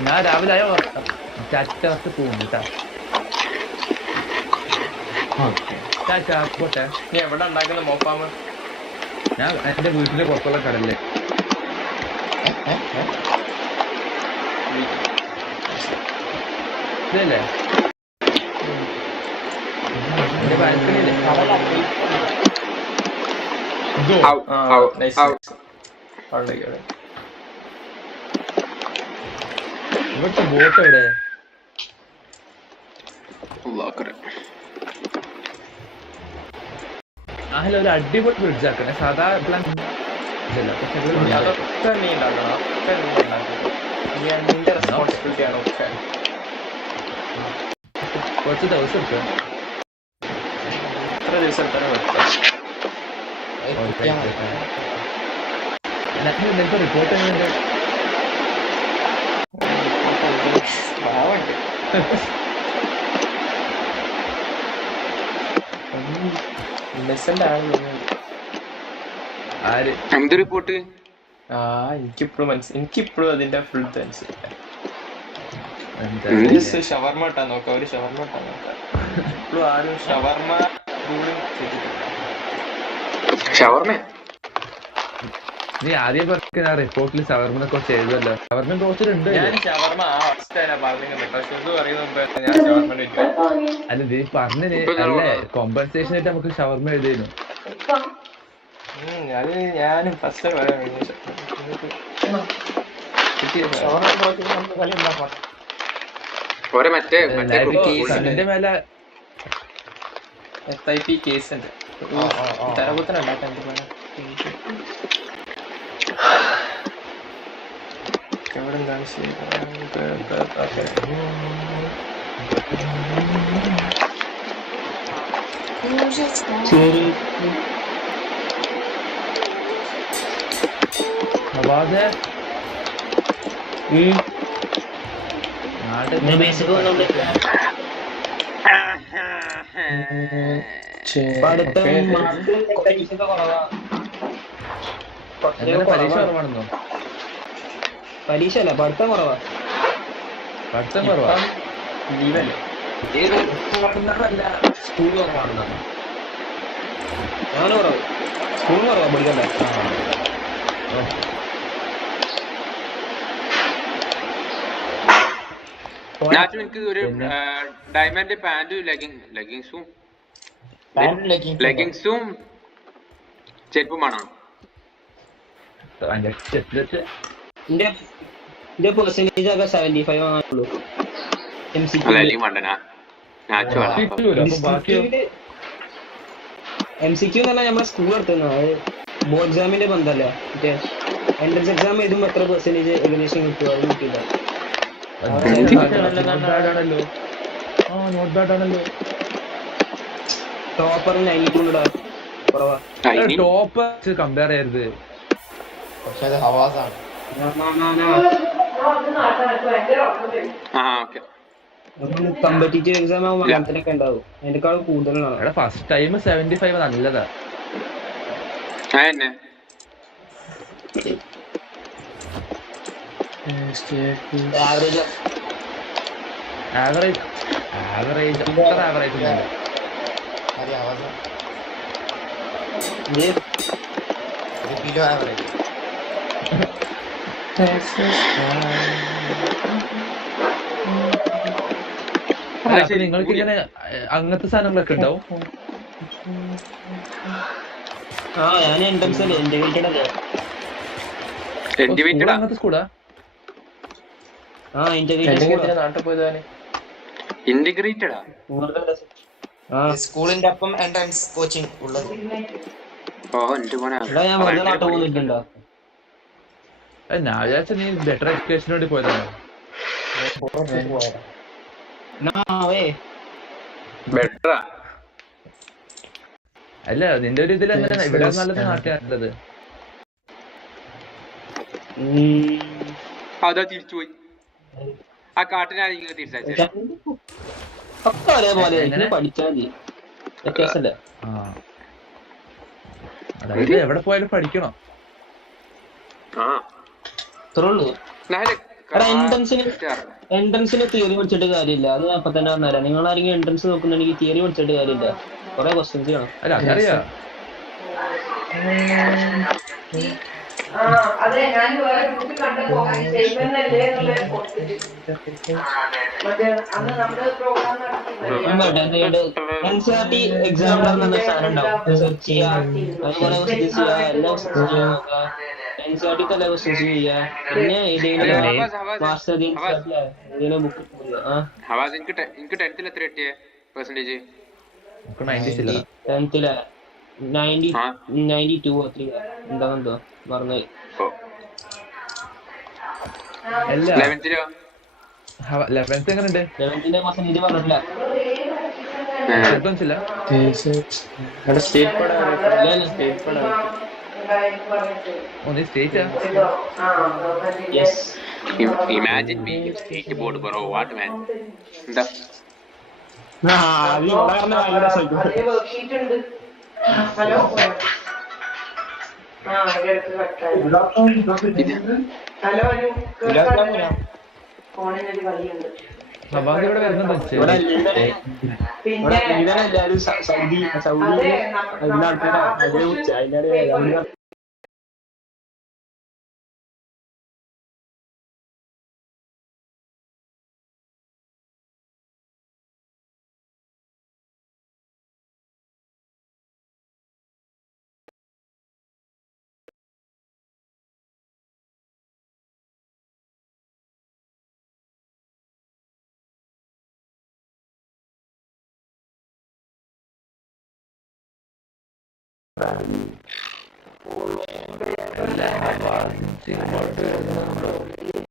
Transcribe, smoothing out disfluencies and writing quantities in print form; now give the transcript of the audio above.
ഞാൻ രാവിലെ ആയോ ടാറ്റ പോകും കേട്ടാ. ടാറ്റ പോട്ടെ. നീ എവിടെ ഉണ്ടാക്കുന്ന മോപ്പാമ്? ഞാൻ എന്റെ വീട്ടിലെ പുറത്തുള്ള കടലില്. ഇതല്ലേ എന്റെ ബാൽക്കണിയില്ലേ? ഇവിടുത്തെ ബോട്ട് എവിടെ? ഹലോ, ഒരു അടിപൊളി ബ്രിഡ്ജ് ആക്കണേ. സാധാ പ്ലാൻ അതൊക്കെ നീ ഉണ്ടാക്കണം. ഒക്കെ നീ ഉണ്ടാക്കണം. നിന്റെ റെസ്പോൺസിബിലിറ്റി ആണ് ഒക്കെ. കുറച്ച് ദിവസം എടുക്കും. എത്ര ദിവസം എടുത്താലും റിപ്പോർട്ട് എങ്ങനെയുണ്ട്? റിപ്പോർട്ട് എനിക്കിപ്പോഴും അതിന്റെ ഫുൾ മനസ്സിലായി. ഷവർമ ഇട്ടാ നോക്കാം, ഒരു ഷവർമ ഇട്ടാ നോക്കാം. ഇപ്പോഴും ആരും ഷവർമ നീ ആദ്യം പറഞ്ഞ റിപ്പോർട്ടിൽ ഷവർമനെ കുറിച്ച് എഴുതുമല്ലോ. ഷവർമ റോസ്റ്റിലുണ്ട്. ഞാൻ ഷവർമ അല്ല, നീ പറഞ്ഞത് അല്ലേ കോമ്പൻസേഷൻ ആയിട്ട് നമുക്ക് ഷവർമ എഴുതിയിരുന്നു. അത് ഞാനും ഫസ്റ്റ് പറയാൻ മേലെ SIP കേസ് ഉണ്ട്. തരകുത്തന ഉണ്ടാക്കാൻ എവിടെ എന്താണ് പരീക്ഷ കുറവാണെന്നോ? പരീക്ഷ അല്ല, പഠിത്തം കുറവാ. പഠിത്തം കുറവാ. ലീവല്ലേ? സ്കൂൾ കുറവാണെന്നോ? ഞാൻ കുറവ്, സ്കൂൾ കുറവാ പഠിക്കണ്ടേ. എനിക്ക് ഒരു ഡയമണ്ട് പാന്റും ലെഗിങ്സും ചെരുപ്പും വേണം. എന്റെ പെർസെന്റേജ് ഒക്കെ 75 ആണുള്ളൂ. MCQ എന്ന് പറഞ്ഞാൽ നമ്മളെ സ്കൂൾ എടുത്തുന്ന ബോർഡ് എക്സാമിന്റെ ബന്ധമല്ല. മറ്റേ എൻട്രൻസ് എക്സാം എഴുതുമ്പോ എത്ര പെർസെന്റേജ് ഏകദേശം കിട്ടുമോ? അത് കിട്ടില്ല. ടോപ്പർ 92 കുറവാ. ടോപ്പ് കമ്പയർ ചെയ്യരുത്. പക്ഷെ അത് ഹവാസാണ്. കോമ്പറ്റീറ്റീവ് എക്സാം ആവുമ്പോൾ അങ്ങനത്തെ ഉണ്ടാവും. അതിനേക്കാൾ കൂടുതലാണ്. ഫസ്റ്റ് ടൈം 75 നല്ലതാ. Average average average average below average. നിങ്ങൾക്ക് ഇങ്ങനെ അങ്ങനത്തെ സാധനങ്ങളൊക്കെ ഉണ്ടാവും. ഞാൻ എൻട്രൻസ് അല്ലേ, അങ്ങനത്തെ സ്കൂളാ. നാട്ടിൽ പോയതാണ്. സ്കൂളിന്റെ ഒപ്പം എൻട്രൻസ് കോച്ചിങ് ഉള്ളത്. ഞാൻ വെറുതെ നാട്ടിൽ പോകുന്നില്ലല്ലോ. ഞാൻ വിചാരിച്ച നീ ബെറ്റർ എഡ്യൂക്കേഷന് വേണ്ടി പോയതാണ്. അല്ല, നിന്റെ ഒരു ഇതിൽ എന്താണ് ഇവിടെ നല്ലത് നാട്ടിലുള്ളത്? അതാ തിരിച്ചുപോയി ആ കാട്ടിനായിരിക്കും തിരിച്ചയച്ചത്. അതായത് എവിടെ പോയാലും പഠിക്കണം. എൻട്രൻസിന് തിയറി പഠിച്ചിട്ട് കാര്യമില്ല. അത് ഞാൻ അപ്പൊ തന്നെ പറഞ്ഞുതരാം. നിങ്ങൾ ആരെങ്കിലും എൻട്രൻസ് നോക്കുന്നുണ്ടെങ്കിൽ തിയറി പഠിച്ചിട്ട് കാര്യമില്ല. കുറെ ക്വസ്റ്റ്യൻസ് ചെയ്യണം. അല്ല അതറിയാ. NCERT എക്സാമിനർ എന്ന സാധനം ഉണ്ടാവും. സെർച്ച് ചെയ്യാ, അതുപോലെ ക്വസ്റ്റ്യൻസ് ചെയ്യാ, എല്ലാ ക്വസ്റ്റ്യൻസ് ചെയ്യാൻ നോക്കുക. NCERT എല്ലാ ക്വസ്റ്റ്യൻസ് ചെയ്യാ. പിന്നെ ഏതെങ്കിലും മാസ്റ്റർ ഏതെങ്കിലും ബുക്ക് ഹവാസ് എനിക്ക് 10th എത്ര കിട്ടിയ പെർസെന്റേജ്? 10th 92 എന്താണെന്തോ പറഞ്ഞു. 11th 11th എങ്ങനെയുണ്ട്? 11th പെർസെന്റേജ് പറഞ്ഞിട്ടില്ല. Imagine being a state board, bro. What, man? എന്താ സഭാഗി ഇവിടെ വരുന്നുണ്ടോ? എല്ലാരും സൗദി ആൾക്കാരാ. എല്ലാ